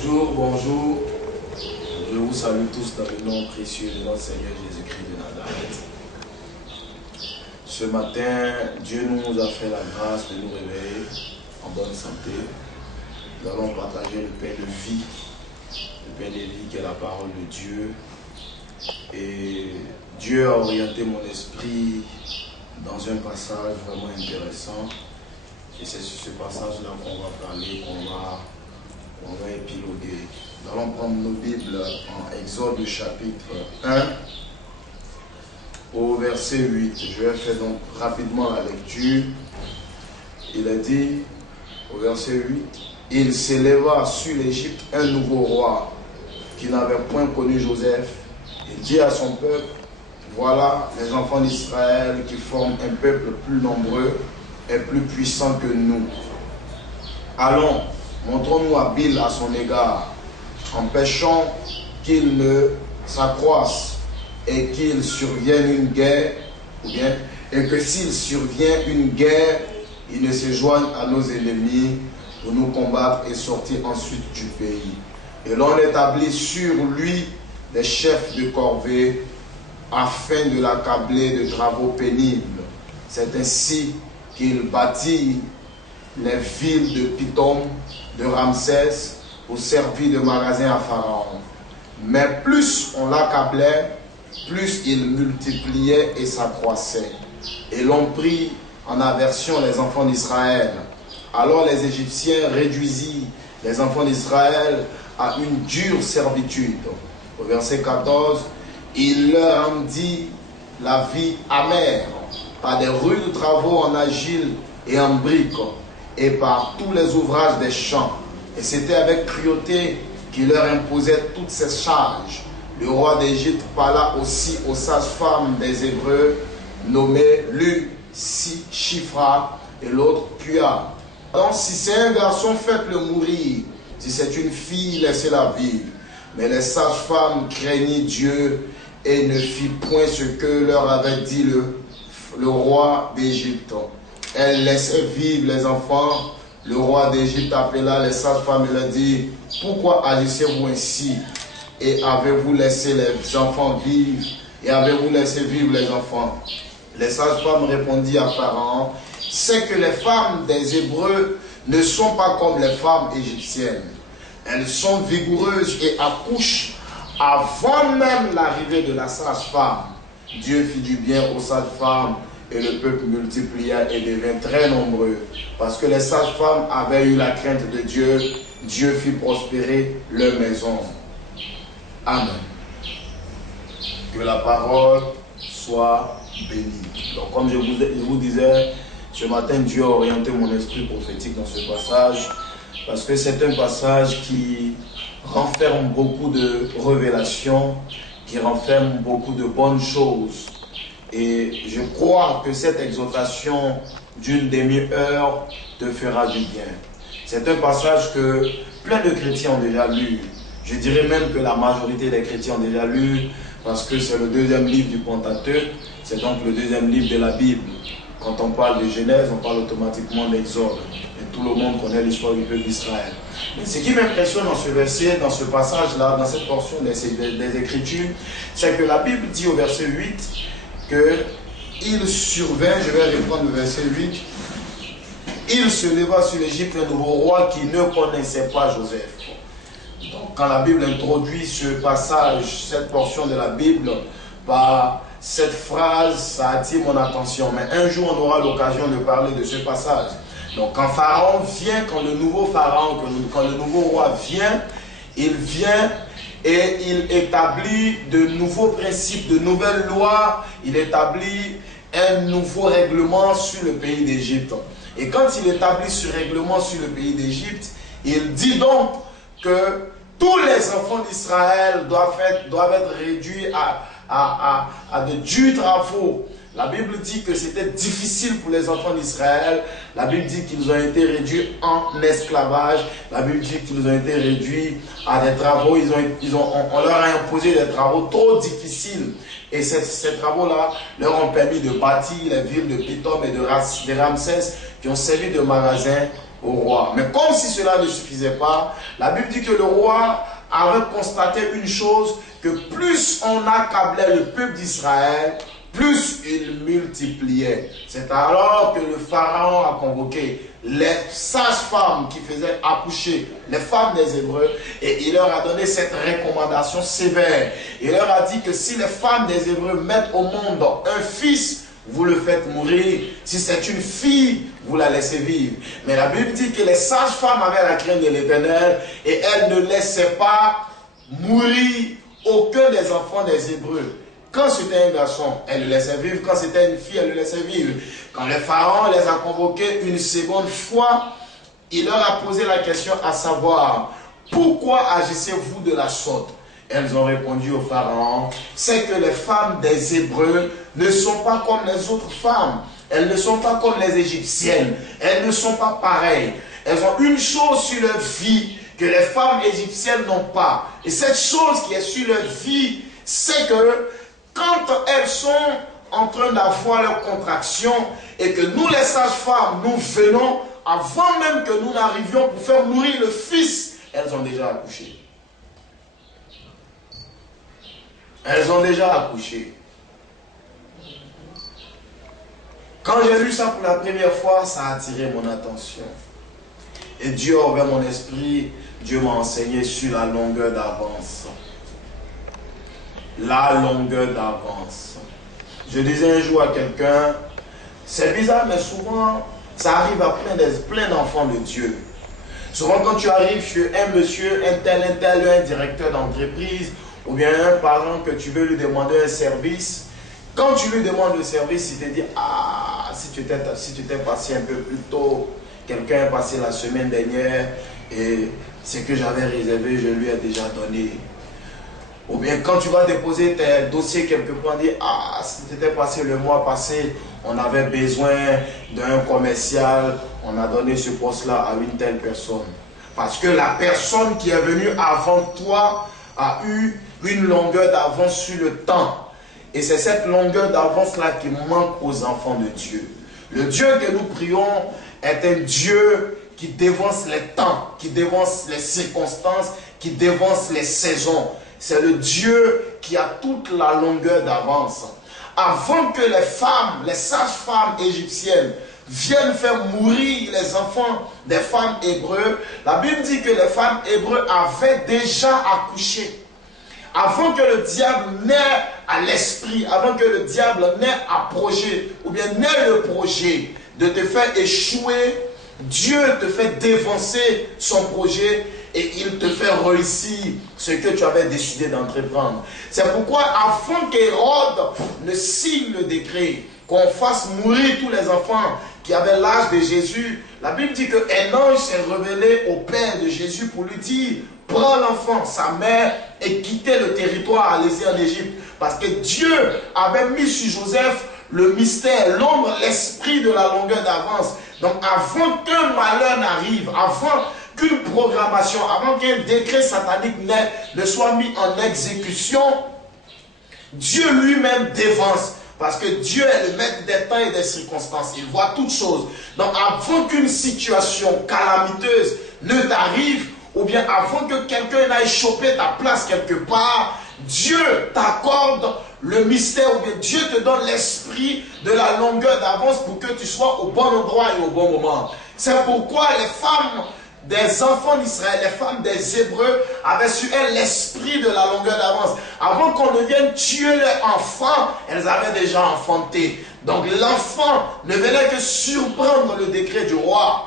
Bonjour, bonjour. Je vous salue tous dans le nom précieux de notre Seigneur Jésus-Christ de Nazareth. Ce matin, Dieu nous a fait la grâce de nous réveiller en bonne santé. Nous allons partager le pain de vie, le pain de vie qui est la parole de Dieu. Et Dieu a orienté mon esprit dans un passage vraiment intéressant. Et c'est sur ce passage-là qu'on va parler, qu'on va épiloguer. Nous allons prendre nos Bibles en Exode chapitre 1 au verset 8. Je vais faire donc rapidement la lecture. Il a dit au verset 8, « Il s'éleva sur l'Égypte un nouveau roi qui n'avait point connu Joseph. Il dit à son peuple, voilà les enfants d'Israël qui forment un peuple plus nombreux et plus puissant que nous. Allons, montrons-nous habiles à son égard, empêchons qu'il ne s'accroisse et qu'il survienne une guerre, ou bien, et que s'il survient une guerre, il ne se joigne à nos ennemis pour nous combattre et sortir ensuite du pays. Et l'on établit sur lui des chefs de corvée afin de l'accabler de travaux pénibles. C'est ainsi qu'il bâtit les villes de Pithom, de Ramsès, pour servir de magasin à Pharaon. Mais plus on l'accablait, plus il multipliait et s'accroissait. Et l'on prit en aversion les enfants d'Israël. Alors les Égyptiens réduisirent les enfants d'Israël à une dure servitude. Au verset 14, il leur rendit la vie amère par des rudes travaux en argile et en briques et par tous les ouvrages des champs. Et c'était avec cruauté qu'il leur imposait toutes ces charges. Le roi d'Égypte parla aussi aux sages-femmes des Hébreux, nommées l'une Shifra et l'autre Pua. Donc si c'est un garçon, faites-le mourir. Si c'est une fille, laissez-la vivre. Mais les sages-femmes craignirent Dieu et ne firent point ce que leur avait dit le roi d'Égypte. Elles laissaient vivre les enfants. Le roi d'Égypte appela les sages-femmes et leur dit, pourquoi agissez-vous ainsi? Et avez-vous laissé les enfants vivre? Et avez-vous laissé vivre les enfants? Les sages-femmes répondirent à Pharaon, c'est que les femmes des Hébreux ne sont pas comme les femmes égyptiennes. Elles sont vigoureuses et accouchent avant même l'arrivée de la sage-femme. Dieu fit du bien aux sages-femmes et le peuple multiplia et devint très nombreux. Parce que les sages-femmes avaient eu la crainte de Dieu, Dieu fit prospérer leur maison. Amen. Que la parole soit bénie. Donc comme je vous disais, ce matin Dieu a orienté mon esprit prophétique dans ce passage. Parce que c'est un passage qui renferme beaucoup de révélations, qui renferme beaucoup de bonnes choses. Et je crois que cette exhortation d'une demi-heure te fera du bien. C'est un passage que plein de chrétiens ont déjà lu. Je dirais même que la majorité des chrétiens ont déjà lu, parce que c'est le deuxième livre du Pentateuque, c'est donc le deuxième livre de la Bible. Quand on parle de Genèse, on parle automatiquement d'Exode. Et tout le monde connaît l'histoire du peuple d'Israël. Mais ce qui m'impressionne dans ce verset, dans ce passage-là, dans cette portion des Écritures, c'est que la Bible dit au verset 8 qu'il survint, je vais reprendre le verset 8, il se leva sur l'Égypte un nouveau roi qui ne connaissait pas Joseph. Donc quand la Bible introduit ce passage, cette portion de la Bible, par cette phrase, ça attire mon attention. Mais un jour, on aura l'occasion de parler de ce passage. Donc quand Pharaon vient, quand le nouveau Pharaon, quand le nouveau roi vient, il vient et il établit de nouveaux principes, de nouvelles lois, il établit un nouveau règlement sur le pays d'Égypte. Et quand il établit ce règlement sur le pays d'Égypte, il dit donc que tous les enfants d'Israël doivent être réduits à de durs travaux. La Bible dit que c'était difficile pour les enfants d'Israël. La Bible dit qu'ils ont été réduits en esclavage. La Bible dit qu'ils ont été réduits à des travaux. On leur a imposé des travaux trop difficiles. Et ces travaux-là leur ont permis de bâtir les villes de Pithom et de Ramsès qui ont servi de magasin au roi. Mais comme si cela ne suffisait pas, la Bible dit que le roi avait constaté une chose, que plus on accablait le peuple d'Israël, plus il multipliait. C'est alors que le pharaon a convoqué les sages-femmes qui faisaient accoucher les femmes des Hébreux et il leur a donné cette recommandation sévère. Il leur a dit que si les femmes des Hébreux mettent au monde un fils, vous le faites mourir. Si c'est une fille, vous la laissez vivre. Mais la Bible dit que les sages-femmes avaient la crainte de l'Éternel et elles ne laissaient pas mourir aucun des enfants des Hébreux. Quand c'était un garçon, elle le laissait vivre. Quand c'était une fille, elle le laissait vivre. Quand le pharaon les a convoqués une seconde fois, il leur a posé la question à savoir, pourquoi agissez-vous de la sorte? Elles ont répondu au pharaon, c'est que les femmes des Hébreux ne sont pas comme les autres femmes. Elles ne sont pas comme les Égyptiennes. Elles ne sont pas pareilles. Elles ont une chose sur leur vie que les femmes égyptiennes n'ont pas. Et cette chose qui est sur leur vie, c'est que quand elles sont en train d'avoir leur contraction et que nous les sages-femmes, nous venons, avant même que nous n'arrivions pour faire mourir le fils, elles ont déjà accouché. Elles ont déjà accouché. Quand j'ai lu ça pour la première fois, ça a attiré mon attention. Et Dieu a ouvert mon esprit, Dieu m'a enseigné sur la longueur d'avance. La longueur d'avance. Je disais un jour à quelqu'un, c'est bizarre, mais souvent, ça arrive à plein d'enfants de Dieu. Souvent, quand tu arrives chez un monsieur, un tel, un directeur d'entreprise, ou bien un parent que tu veux lui demander un service, quand tu lui demandes le service, il te dit, ah, si tu t'es passé un peu plus tôt, quelqu'un est passé la semaine dernière, et ce que j'avais réservé, je lui ai déjà donné. Ou bien quand tu vas déposer tes dossiers quelque part, on dit, ah, si tu étais passé le mois passé, on avait besoin d'un commercial, on a donné ce poste-là à une telle personne. Parce que la personne qui est venue avant toi a eu une longueur d'avance sur le temps. Et c'est cette longueur d'avance-là qui manque aux enfants de Dieu. Le Dieu que nous prions est un Dieu qui dévance les temps, qui dévance les circonstances, qui dévance les saisons. C'est le Dieu qui a toute la longueur d'avance. Avant que les femmes, les sages-femmes égyptiennes viennent faire mourir les enfants des femmes hébreux, la Bible dit que les femmes hébreux avaient déjà accouché. Avant que le diable n'ait à l'esprit, avant que le diable n'ait à projet, ou bien n'ait le projet de te faire échouer, Dieu te fait dévancer son projet et il te fait réussir ce que tu avais décidé d'entreprendre. C'est pourquoi avant qu'Hérode ne signe le décret, qu'on fasse mourir tous les enfants qui avaient l'âge de Jésus, la Bible dit qu'un ange s'est révélé au père de Jésus pour lui dire, prends l'enfant, sa mère, et quittez le territoire, allez-y en Égypte. Parce que Dieu avait mis sur Joseph le mystère, l'ombre, l'esprit de la longueur d'avance. Donc avant qu'un malheur n'arrive, avant qu'une programmation, avant qu'un décret satanique ne soit mis en exécution, Dieu lui-même dévance. Parce que Dieu est le maître des temps et des circonstances. Il voit toutes choses. Donc avant qu'une situation calamiteuse ne t'arrive, ou bien avant que quelqu'un n'aille choper ta place quelque part, Dieu t'accorde le mystère, ou bien Dieu te donne l'esprit de la longueur d'avance pour que tu sois au bon endroit et au bon moment. C'est pourquoi les femmes des enfants d'Israël, les femmes des Hébreux avaient su l'esprit de la longueur d'avance. Avant qu'on ne vienne tuer leurs enfants, elles avaient déjà enfanté. Donc l'enfant ne venait que surprendre le décret du roi.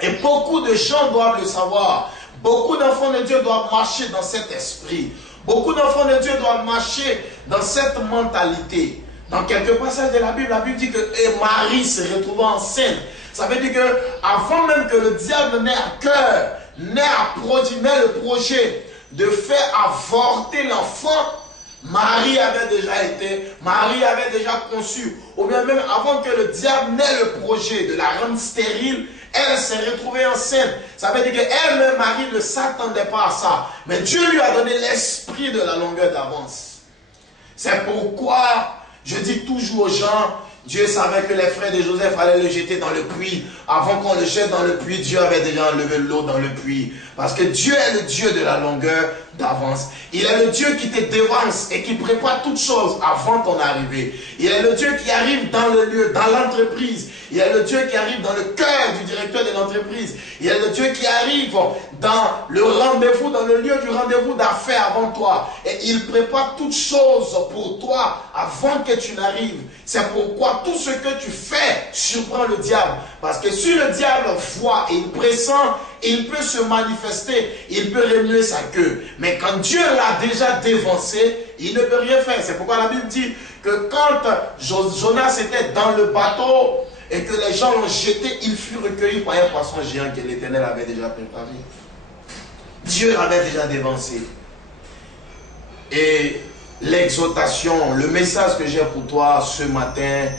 Et beaucoup de gens doivent le savoir. Beaucoup d'enfants de Dieu doivent marcher dans cet esprit. Beaucoup d'enfants de Dieu doivent marcher dans cette mentalité. Dans quelques passages de la Bible dit que Marie se retrouvait enceinte. Ça veut dire que avant même que le diable n'ait à cœur, n'ait le projet de faire avorter l'enfant, Marie avait déjà conçu. Ou bien même avant que le diable n'ait le projet de la rendre stérile, elle s'est retrouvée enceinte. Ça veut dire qu'elle-même, Marie, ne s'attendait pas à ça. Mais Dieu lui a donné l'esprit de la longueur d'avance. C'est pourquoi je dis toujours aux gens Dieu savait que les frères de Joseph allaient le jeter dans le puits. Avant qu'on le jette dans le puits, Dieu avait déjà enlevé l'eau dans le puits. Parce que Dieu est le Dieu de la longueur d'avance. Il est le Dieu qui te dévance et qui prépare toutes choses avant ton arrivée. Il est le Dieu qui arrive dans le lieu, dans l'entreprise. Il est le Dieu qui arrive dans le cœur du directeur de l'entreprise. Il est le Dieu qui arrive dans le rendez-vous, dans le lieu du rendez-vous d'affaires avant toi. Et il prépare toutes choses pour toi avant que tu n'arrives. C'est pourquoi tout ce que tu fais surprend le diable. Parce que si le diable voit et il pressent, il peut se manifester, il peut remuer sa queue. Mais quand Dieu l'a déjà dévancé, il ne peut rien faire. C'est pourquoi la Bible dit que quand Jonas était dans le bateau et que les gens l'ont jeté, il fut recueilli par un poisson géant que l'Éternel avait déjà préparé. Dieu l'avait déjà dévancé. Et l'exhortation, le message que j'ai pour toi ce matin,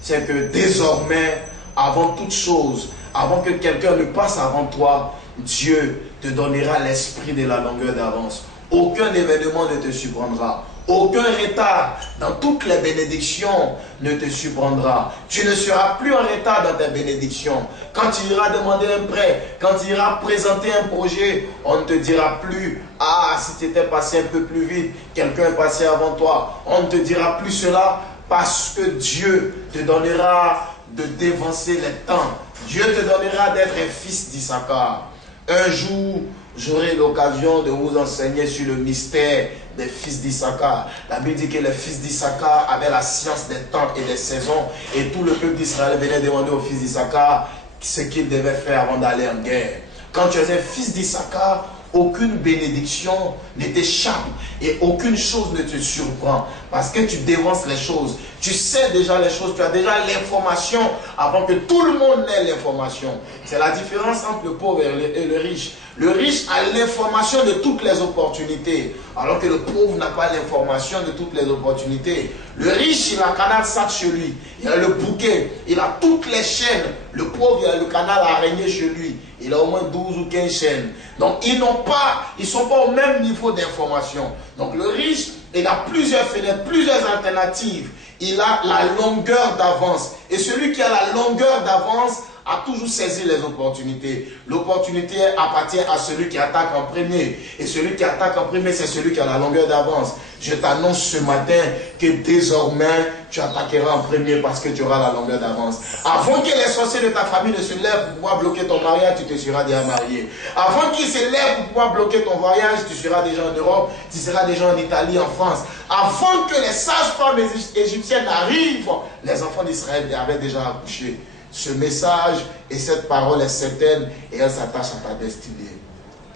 c'est que désormais, avant toute chose, avant que quelqu'un ne passe avant toi, Dieu te donnera l'esprit de la longueur d'avance. Aucun événement ne te surprendra. Aucun retard dans toutes les bénédictions ne te surprendra. Tu ne seras plus en retard dans tes bénédictions. Quand tu iras demander un prêt, quand tu iras présenter un projet, on ne te dira plus « Ah, si tu étais passé un peu plus vite, quelqu'un est passé avant toi. » On ne te dira plus cela parce que Dieu te donnera de dévancer les temps. Dieu te donnera d'être un fils d'Issachar. Un jour, j'aurai l'occasion de vous enseigner sur le mystère des fils d'Issachar. La Bible dit que les fils d'Issachar avaient la science des temps et des saisons. Et tout le peuple d'Israël venait demander aux fils d'Issachar ce qu'ils devaient faire avant d'aller en guerre. Quand tu es un fils d'Issachar, aucune bénédiction ne t'échappe et aucune chose ne te surprend parce que tu dévances les choses. Tu sais déjà les choses, tu as déjà l'information avant que tout le monde n'ait l'information. C'est la différence entre le pauvre et le riche. Le riche a l'information de toutes les opportunités, alors que le pauvre n'a pas l'information de toutes les opportunités. Le riche, il a Canal 7 chez lui, il a le bouquet, il a toutes les chaînes. Le pauvre, il a le canal araignée chez lui. Il a au moins 12 ou 15 chaînes. Donc, ils ne sont pas au même niveau d'information. Donc, le riche, il a plusieurs fenêtres, plusieurs alternatives. Il a la longueur d'avance. Et celui qui a la longueur d'avance a toujours saisi les opportunités. L'opportunité appartient à celui qui attaque en premier. Et celui qui attaque en premier, c'est celui qui a la longueur d'avance. Je t'annonce ce matin que désormais, tu attaqueras en premier parce que tu auras la longueur d'avance. Avant que les sorciers de ta famille ne se lèvent pour pouvoir bloquer ton mariage, tu te seras déjà marié. Avant qu'ils se lèvent pour pouvoir bloquer ton voyage, tu seras déjà en Europe, tu seras déjà en Italie, en France. Avant que les sages-femmes égyptiennes arrivent, les enfants d'Israël avaient déjà accouché. Ce message et cette parole est certaine et elle s'attache à ta destinée.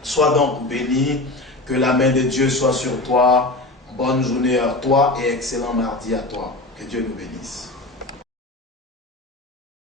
Sois donc béni, que la main de Dieu soit sur toi. Bonne journée à toi et excellent mardi à toi. Que Dieu nous bénisse.